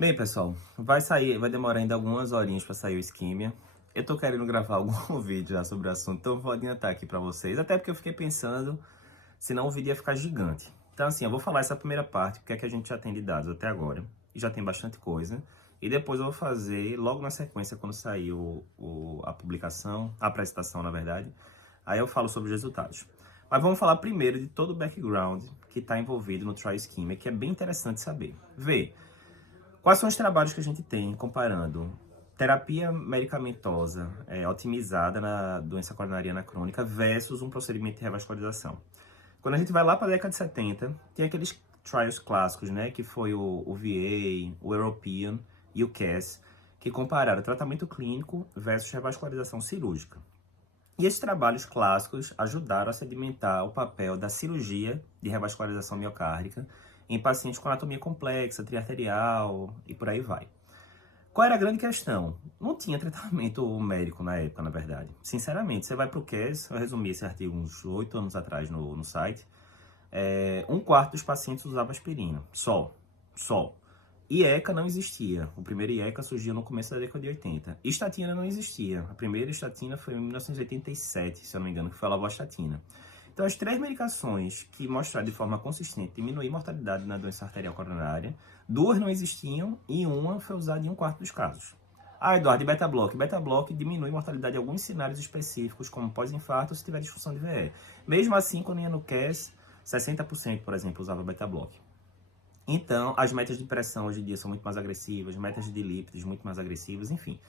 Bem, pessoal, vai demorar ainda algumas horinhas para sair o isquímia. Eu tô querendo gravar algum vídeo já sobre o assunto, então eu vou adiantar aqui para vocês, até porque eu fiquei pensando, senão o vídeo ia ficar gigante. Então assim, eu vou falar essa primeira parte, porque é que a gente já tem de dados até agora, e já tem bastante coisa, e depois eu vou fazer, logo na sequência, quando sair a publicação, a apresentação, na verdade, aí eu falo sobre os resultados. Mas vamos falar primeiro de todo o background que está envolvido no Trial Ischemia, que é bem interessante saber. Vê. Quais são os trabalhos que a gente tem comparando terapia medicamentosa otimizada na doença coronariana crônica versus um procedimento de revascularização? Quando a gente vai lá para a década de 70, tem aqueles trials clássicos, né, que foi o VA, o European e o CAS, que compararam tratamento clínico versus revascularização cirúrgica. E esses trabalhos clássicos ajudaram a sedimentar o papel da cirurgia de revascularização miocárdica em pacientes com anatomia complexa, triarterial e por aí vai. Qual era a grande questão? Não tinha tratamento médico na época, na verdade. Sinceramente, você vai para o CAS, eu resumi esse artigo uns 8 anos atrás no site, um quarto dos pacientes usava aspirina, só. IECA não existia. O primeiro IECA surgiu no começo da década de 80. Estatina não existia. A primeira estatina foi em 1987, se eu não me engano, que foi a lavostatina. Então, as três medicações que mostraram de forma consistente diminuir a mortalidade na doença arterial coronária, duas não existiam e uma foi usada em um quarto dos casos. Ah, Eduardo, e beta-block? Beta-block diminui a mortalidade em alguns cenários específicos, como pós-infarto ou se tiver disfunção de VE. Mesmo assim, quando ia no CAS, 60%, por exemplo, usava beta-block. Então, as metas de pressão hoje em dia são muito mais agressivas, metas de lípidos muito mais agressivas, enfim.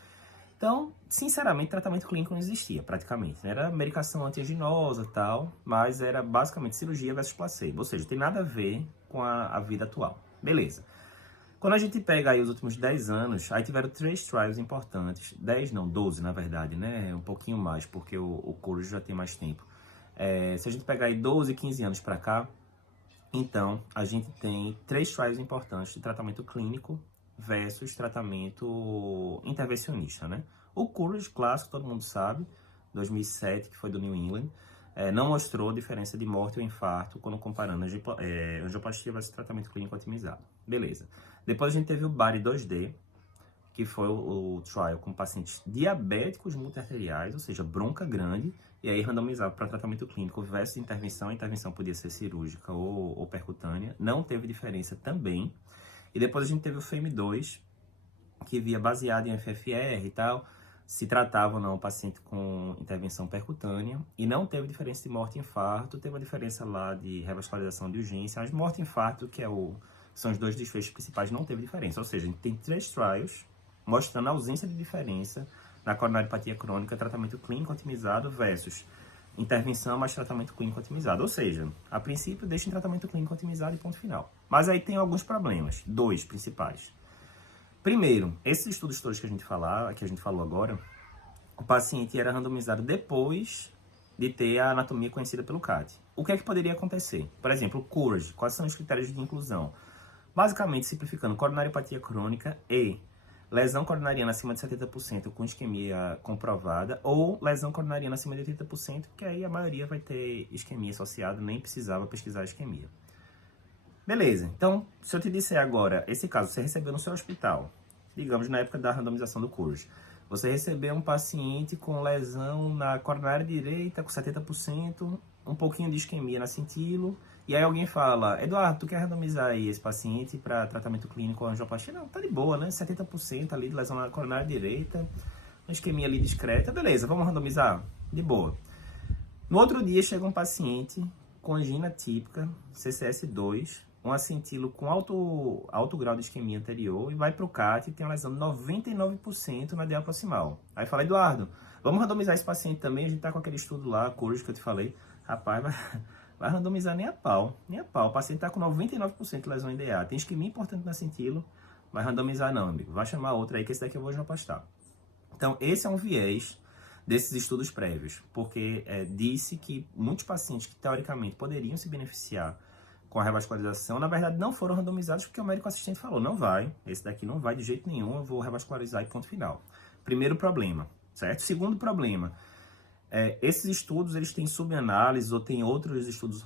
Então, sinceramente, tratamento clínico não existia, praticamente. Era medicação antianginosa e tal, mas era basicamente cirurgia versus placebo. Ou seja, tem nada a ver com a vida atual. Beleza. Quando a gente pega aí os últimos 10 anos, aí tiveram 3 trials importantes. 10 não, 12 na verdade, né? Um pouquinho mais, porque o Courage já tem mais tempo. Se a gente pegar aí 12, 15 anos para cá, então a gente tem 3 trials importantes de tratamento clínico versus tratamento intervencionista, né? O Courage clássico, todo mundo sabe, 2007, que foi do New England, não mostrou diferença de morte ou infarto quando comparando angioplastia versus tratamento clínico otimizado. Beleza. Depois a gente teve o BARI 2D, que foi o trial com pacientes diabéticos multiarteriais, ou seja, bronca grande, e aí randomizado para tratamento clínico versus intervenção. A intervenção podia ser cirúrgica ou percutânea, não teve diferença também. E depois a gente teve o FAME2, que via baseado em FFR e tal, se tratava ou não o paciente com intervenção percutânea, e não teve diferença de morte e infarto, teve uma diferença lá de revascularização de urgência, mas morte e infarto, que são os dois desfechos principais, não teve diferença. Ou seja, a gente tem 3 trials mostrando a ausência de diferença na coronariopatia crônica, tratamento clínico otimizado versus intervenção mais tratamento clínico otimizado. Ou seja, a princípio deixa em tratamento clínico otimizado e ponto final. Mas aí tem alguns problemas, 2 principais. Primeiro, esses estudos todos que a gente falou agora, o paciente era randomizado depois de ter a anatomia conhecida pelo CAT. O que é que poderia acontecer? Por exemplo, o COURAGE, quais são os critérios de inclusão? Basicamente, simplificando, coronariopatia crônica e lesão coronariana acima de 70% com isquemia comprovada, ou lesão coronariana acima de 80%, que aí a maioria vai ter isquemia associada, nem precisava pesquisar a isquemia. Beleza, então, se eu te disser agora, esse caso você recebeu no seu hospital, digamos na época da randomização do curso, você recebeu um paciente com lesão na coronária direita com 70%, um pouquinho de isquemia na cintilo, e aí alguém fala, Eduardo, tu quer randomizar aí esse paciente para tratamento clínico ou angioplastia? Não, tá de boa, né? 70% ali de lesão na coronária direita, uma isquemia ali discreta, beleza, vamos randomizar? De boa. No outro dia chega um paciente com angina típica, CCS2, um acintilo com alto grau de isquemia anterior e vai para o CAT e tem uma lesão de 99% na DA proximal. Aí fala, Eduardo, vamos randomizar esse paciente também, a gente tá com aquele estudo lá, Courage, que eu te falei. Rapaz, vai randomizar nem a pau. O paciente tá com 99% de lesão em DA, tem isquemia importante no acintilo, vai randomizar não, amigo. Vai chamar outra aí, que esse daqui eu vou já pastar. Então, esse é um viés desses estudos prévios, porque disse que muitos pacientes que teoricamente poderiam se beneficiar com a revascularização, na verdade não foram randomizados porque o médico assistente falou, não vai, esse daqui não vai de jeito nenhum, eu vou revascularizar e ponto final. Primeiro problema, certo? Segundo problema, Esses estudos, eles têm subanálises ou tem outros estudos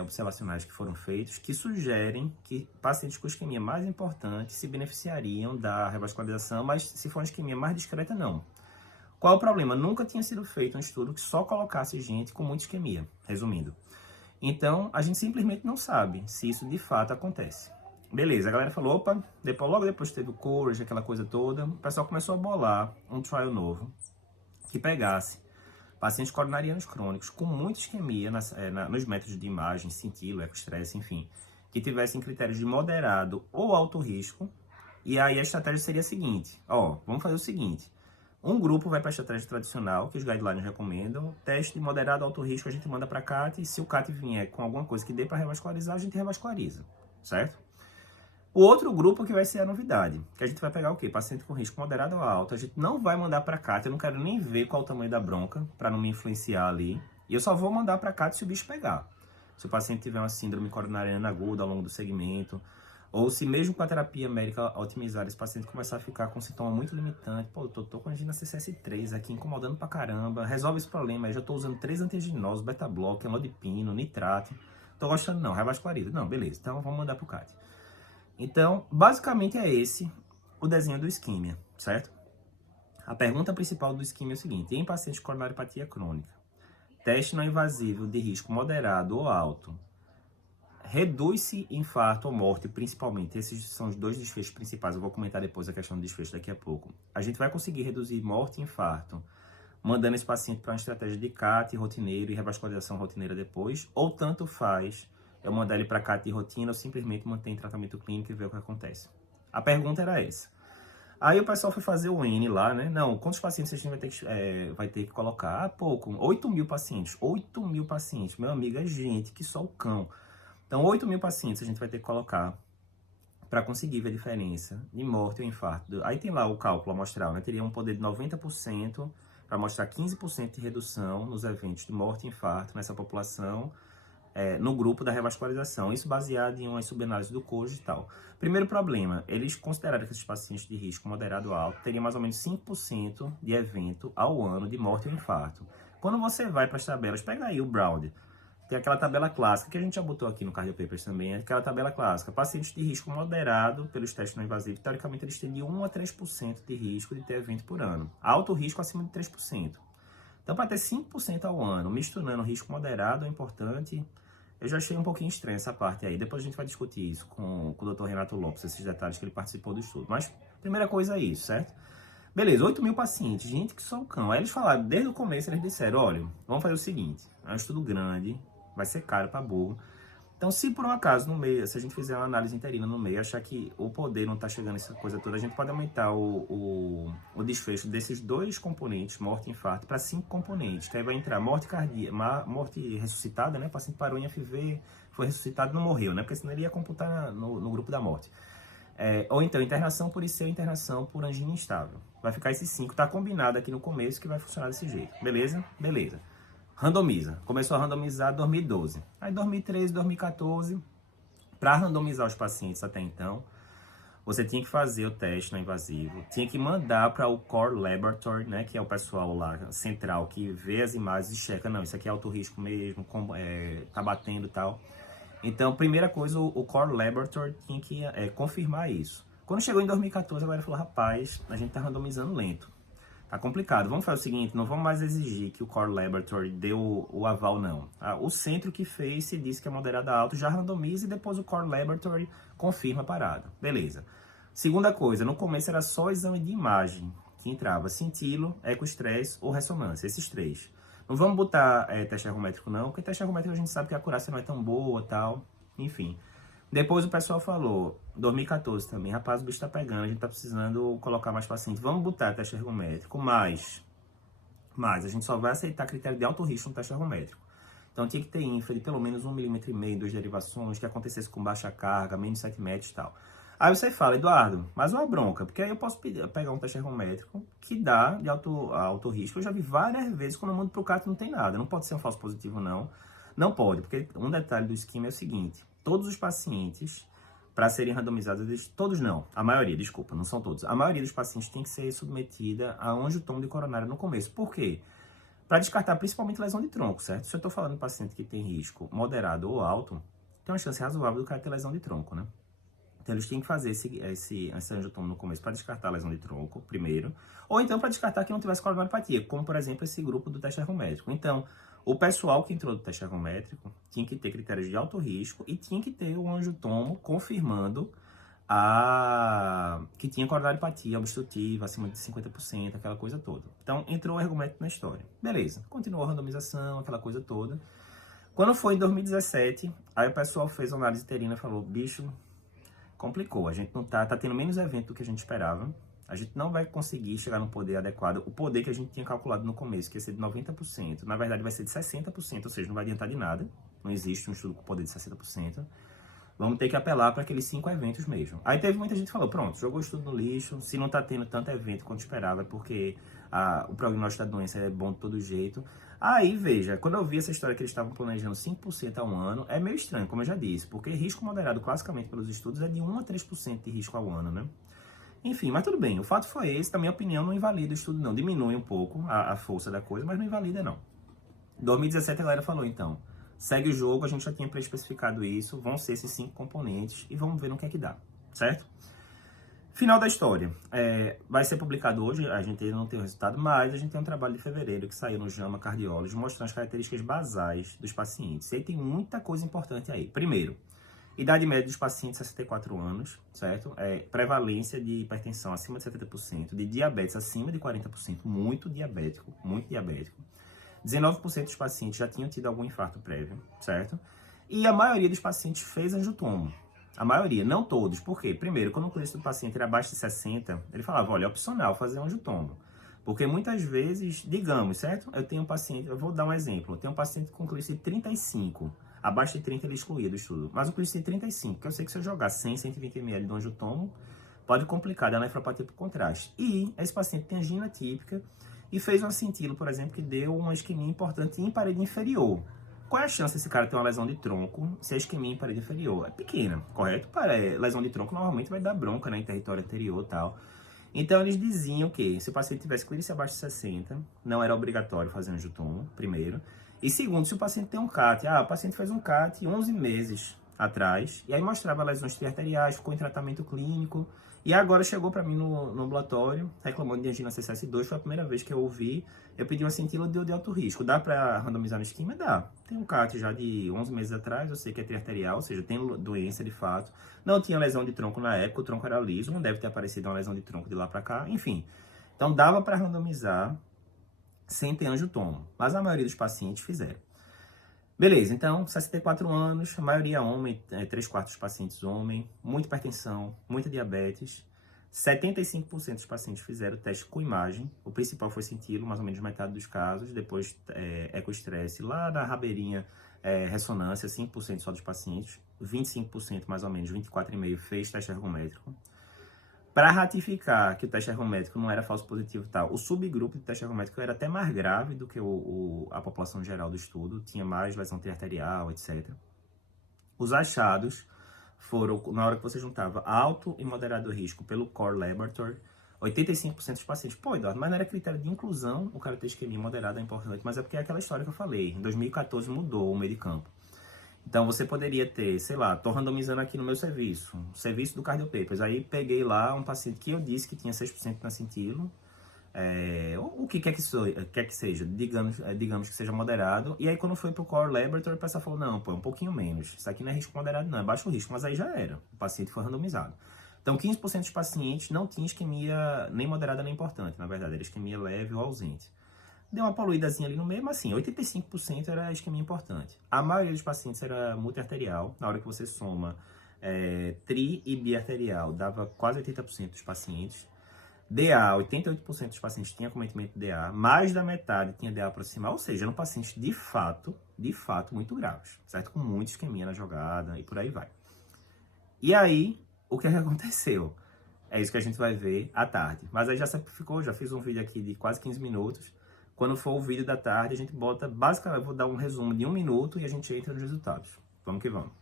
observacionais que foram feitos que sugerem que pacientes com isquemia mais importante se beneficiariam da revascularização, mas se for uma isquemia mais discreta, não. Qual é o problema? Nunca tinha sido feito um estudo que só colocasse gente com muita isquemia, resumindo. Então, a gente simplesmente não sabe se isso de fato acontece. Beleza, a galera falou, opa, logo depois teve o Courage, aquela coisa toda, o pessoal começou a bolar um trial novo que pegasse pacientes coronarianos crônicos com muita isquemia nos métodos de imagem, cintilo, ecostresse, enfim, que tivessem critérios de moderado ou alto risco. E aí a estratégia seria a seguinte, vamos fazer o seguinte, um grupo vai para a estratégia tradicional, que os guidelines recomendam, teste de moderado ou alto risco a gente manda para a CAT, e se o CAT vier com alguma coisa que dê para revascularizar, a gente revasculariza, certo? O outro grupo que vai ser a novidade, que a gente vai pegar o quê? Paciente com risco moderado ou alto, a gente não vai mandar para CAT, eu não quero nem ver qual o tamanho da bronca, para não me influenciar ali, e eu só vou mandar para CAT se o bicho pegar. Se o paciente tiver uma síndrome coronariana aguda ao longo do segmento, ou se mesmo com a terapia médica otimizada, esse paciente começar a ficar com sintoma muito limitante, pô, tô com angina CSS3 aqui, incomodando pra caramba, resolve esse problema, eu já tô usando 3 antiaginosos, beta-block, amlodipino, nitrato, tô gostando não, revasculariza. Não, beleza, então vamos mandar pro CAT. Então, basicamente é esse o desenho do isquemia, certo? A pergunta principal do isquemia é o seguinte, em paciente com coronariopatia crônica, teste não invasivo de risco moderado ou alto, reduz-se infarto ou morte, principalmente. Esses são os dois desfechos principais. Eu vou comentar depois a questão do desfecho daqui a pouco. A gente vai conseguir reduzir morte e infarto, mandando esse paciente para uma estratégia de CAT rotineiro e revascularização rotineira depois, ou tanto faz eu mandar ele para CAT e rotina ou simplesmente manter em tratamento clínico e ver o que acontece. A pergunta era essa. Aí o pessoal foi fazer o N lá, né? Não, quantos pacientes a gente vai ter que colocar? Pouco, 8 mil pacientes. 8 mil pacientes. Meu amigo, é gente que só o cão. Então, 8 mil pacientes a gente vai ter que colocar para conseguir ver a diferença de morte ou infarto. Aí tem lá o cálculo amostral, né? Teria um poder de 90% para mostrar 15% de redução nos eventos de morte e infarto nessa população, no grupo da revascularização. Isso baseado em umas subanálises do COGE e tal. Primeiro problema, eles consideraram que esses pacientes de risco moderado ou alto teriam mais ou menos 5% de evento ao ano de morte ou infarto. Quando você vai para as tabelas, pega aí o Brown, tem aquela tabela clássica, que a gente já botou aqui no Cardio Papers também, aquela tabela clássica. Pacientes de risco moderado, pelos testes não invasivos, teoricamente eles têm de 1 a 3% de risco de ter evento por ano. Alto risco acima de 3%. Então, para ter 5% ao ano, misturando risco moderado é importante, eu já achei um pouquinho estranho essa parte aí. Depois a gente vai discutir isso com o Dr. Renato Lopes, esses detalhes que ele participou do estudo. Mas, primeira coisa é isso, certo? Beleza, 8 mil pacientes, gente que só o cão. Aí eles falaram, desde o começo eles disseram, olha, vamos fazer o seguinte, é um estudo grande, vai ser caro para burro. Então, se por um acaso no meio, se a gente fizer uma análise interina no meio, achar que o poder não está chegando essa coisa toda, a gente pode aumentar o desfecho desses 2 componentes, morte e infarto, para 5 componentes. Que aí vai entrar morte cardíaca, morte ressuscitada, né? O paciente parou em FV, foi ressuscitado e não morreu, né? Porque senão ele ia computar no grupo da morte. Ou então, internação por IC ou internação por angina instável. Vai ficar esses 5, tá combinado aqui no começo que vai funcionar desse jeito. Beleza? Beleza. Randomiza. Começou a randomizar em 2012. Aí 2013, 2014, para randomizar os pacientes até então, você tinha que fazer o teste não invasivo, tinha que mandar para o Core Laboratory, né, que é o pessoal lá central que vê as imagens e checa, não, isso aqui é alto risco mesmo, tá batendo e tal. Então, primeira coisa, o Core Laboratory tinha que confirmar isso. Quando chegou em 2014, a galera falou, rapaz, a gente tá randomizando lento. Tá complicado. Vamos fazer o seguinte, não vamos mais exigir que o Core Laboratory dê o aval, não. O centro que fez, se disse que é moderada alto, já randomiza e depois o Core Laboratory confirma a parada. Beleza. Segunda coisa, no começo era só exame de imagem que entrava cintilo, ecostresse ou ressonância, esses 3. Não vamos botar teste ergométrico, não, porque teste ergométrico a gente sabe que a acurácia não é tão boa e tal, enfim. Depois o pessoal falou, 2014 também, rapaz, o bicho tá pegando, a gente tá precisando colocar mais pacientes. Vamos botar teste ergométrico, mas a gente só vai aceitar critério de alto risco no teste ergométrico. Então tinha que ter infra de pelo menos 1,5 mm em 2 derivações, que acontecesse com baixa carga, menos 7 metros e tal. Aí você fala, Eduardo, mas uma bronca, porque aí eu posso pegar um teste ergométrico que dá de alto risco. Eu já vi várias vezes quando eu mando pro CAT não tem nada, não pode ser um falso positivo não. Não pode, porque um detalhe do esquema é o seguinte, todos os pacientes, para serem randomizados, todos não, a maioria, desculpa, não são todos, a maioria dos pacientes tem que ser submetida a angiotomo de coronário no começo. Por quê? para descartar principalmente lesão de tronco, certo? Se eu estou falando de paciente que tem risco moderado ou alto, tem uma chance razoável do cara ter lesão de tronco, né? Então, eles têm que fazer esse angiotomo no começo para descartar a lesão de tronco, primeiro. Ou então para descartar que não tivesse coronariopatia, como, por exemplo, esse grupo do teste ergométrico. Então, o pessoal que entrou do teste ergométrico tinha que ter critérios de alto risco e tinha que ter um angiotomo confirmando que tinha coronariopatia obstrutiva, acima de 50%, aquela coisa toda. Então, entrou o ergométrico na história. Beleza, continuou a randomização, aquela coisa toda. Quando foi em 2017, aí o pessoal fez uma análise uterina e falou, bicho, complicou, a gente não tá tendo menos evento do que a gente esperava, a gente não vai conseguir chegar no poder adequado, o poder que a gente tinha calculado no começo, que ia ser de 90%, na verdade vai ser de 60%, ou seja, não vai adiantar de nada, não existe um estudo com poder de 60%, vamos ter que apelar para aqueles 5 eventos mesmo. Aí teve muita gente que falou, pronto, jogou o estudo no lixo, se não tá tendo tanto evento quanto esperava, é porque o prognóstico da doença é bom de todo jeito. Aí, veja, quando eu vi essa história que eles estavam planejando 5% a um ano, é meio estranho, como eu já disse, porque risco moderado, classicamente pelos estudos, é de 1 a 3% de risco ao ano, né? Enfim, mas tudo bem, o fato foi esse, na minha opinião, não invalida o estudo não, diminui um pouco a força da coisa, mas não invalida não. Em 2017 a galera falou, então, segue o jogo, a gente já tinha pré-especificado isso, vão ser esses 5 componentes e vamos ver no que é que dá, certo? Final da história. Vai ser publicado hoje, a gente ainda não tem o resultado, mas a gente tem um trabalho de fevereiro que saiu no JAMA Cardiology mostrando as características basais dos pacientes. E aí tem muita coisa importante aí. Primeiro, idade média dos pacientes 64 anos, certo? Prevalência de hipertensão acima de 70%, de diabetes acima de 40%, muito diabético, muito diabético. 19% dos pacientes já tinham tido algum infarto prévio, certo? E a maioria dos pacientes fez angiotomo. A maioria, não todos. Por quê? Primeiro, quando o clínico do paciente era abaixo de 60, ele falava, olha, é opcional fazer um angiotomo. Porque muitas vezes, digamos, certo? Eu tenho um paciente, eu vou dar um exemplo, eu tenho um paciente com clínico de 35, abaixo de 30 ele excluía do estudo. Mas o clínico de 35, que eu sei que se eu jogar 100, 120 ml de angiotomo, pode complicar da nefropatia por contraste. E esse paciente tem angina típica e fez um acintilo, por exemplo, que deu uma isquemia importante em parede inferior. Qual é a chance desse cara ter uma lesão de tronco se a isquemia em parede inferior? É pequena, correto? Lesão de tronco normalmente vai dar bronca, né, em território anterior e tal. Então eles diziam que se o paciente tivesse clínice abaixo de 60, não era obrigatório fazer angiotomo, primeiro. E segundo, se o paciente tem um CAT, o paciente fez um CAT 11 meses atrás, e aí mostrava lesões arteriais, ficou em tratamento clínico, e agora chegou para mim no ambulatório, reclamando de angina CSS2, foi a primeira vez que eu ouvi, eu pedi uma cintila de alto risco. Dá para randomizar no esquema? Dá. Tem um CAT já de 11 meses atrás, eu sei que é triarterial, ou seja, tem doença de fato. Não tinha lesão de tronco na época, o tronco era liso, não deve ter aparecido uma lesão de tronco de lá para cá, enfim. Então dava para randomizar sem ter angiotomo, mas a maioria dos pacientes fizeram. Beleza, então, 64 anos, a maioria homem, 3/4 dos pacientes homem, muita hipertensão, muita diabetes. 75% dos pacientes fizeram o teste com imagem, o principal foi cintilo, mais ou menos metade dos casos, depois ecoestresse, lá na rabeirinha, ressonância, 5% só dos pacientes, 25% mais ou menos, 24,5% fez teste ergométrico. Para ratificar que o teste ergométrico não era falso positivo e tal, o subgrupo de teste ergométrico era até mais grave do que a população geral do estudo, tinha mais lesão arterial, etc. Os achados foram, na hora que você juntava alto e moderado risco pelo Core Laboratory, 85% dos pacientes. Pô, Eduardo, mas não era critério de inclusão o cara ter isquemia moderada, é importante, mas é porque é aquela história que eu falei. Em 2014 mudou o meio de campo. Então, você poderia ter, sei lá, tô randomizando aqui no meu serviço, serviço do Cardiopapers. Aí, peguei lá um paciente que eu disse que tinha 6% na cintilo, o que quer que seja, digamos que seja moderado. E aí, quando foi pro Core Laboratory, o pessoal falou, não, pô, é um pouquinho menos. Isso aqui não é risco moderado, não, é baixo risco. Mas aí já era, o paciente foi randomizado. Então, 15% dos pacientes não tinham isquemia nem moderada nem importante, na verdade, era isquemia leve ou ausente. Deu uma poluídazinha ali no meio, mas assim, 85% era isquemia importante. A maioria dos pacientes era multiarterial. Na hora que você soma tri e biarterial, dava quase 80% dos pacientes. DA, 88% dos pacientes tinham acometimento de DA. Mais da metade tinha DA proximal, ou seja, eram pacientes de fato, muito graves, certo? Com muita isquemia na jogada e por aí vai. E aí, o que aconteceu? É isso que a gente vai ver à tarde. Mas aí já simplificou, já fiz um vídeo aqui de quase 15 minutos. Quando for o vídeo da tarde, a gente bota, basicamente, eu vou dar um resumo de 1 minuto e a gente entra nos resultados. Vamos que vamos.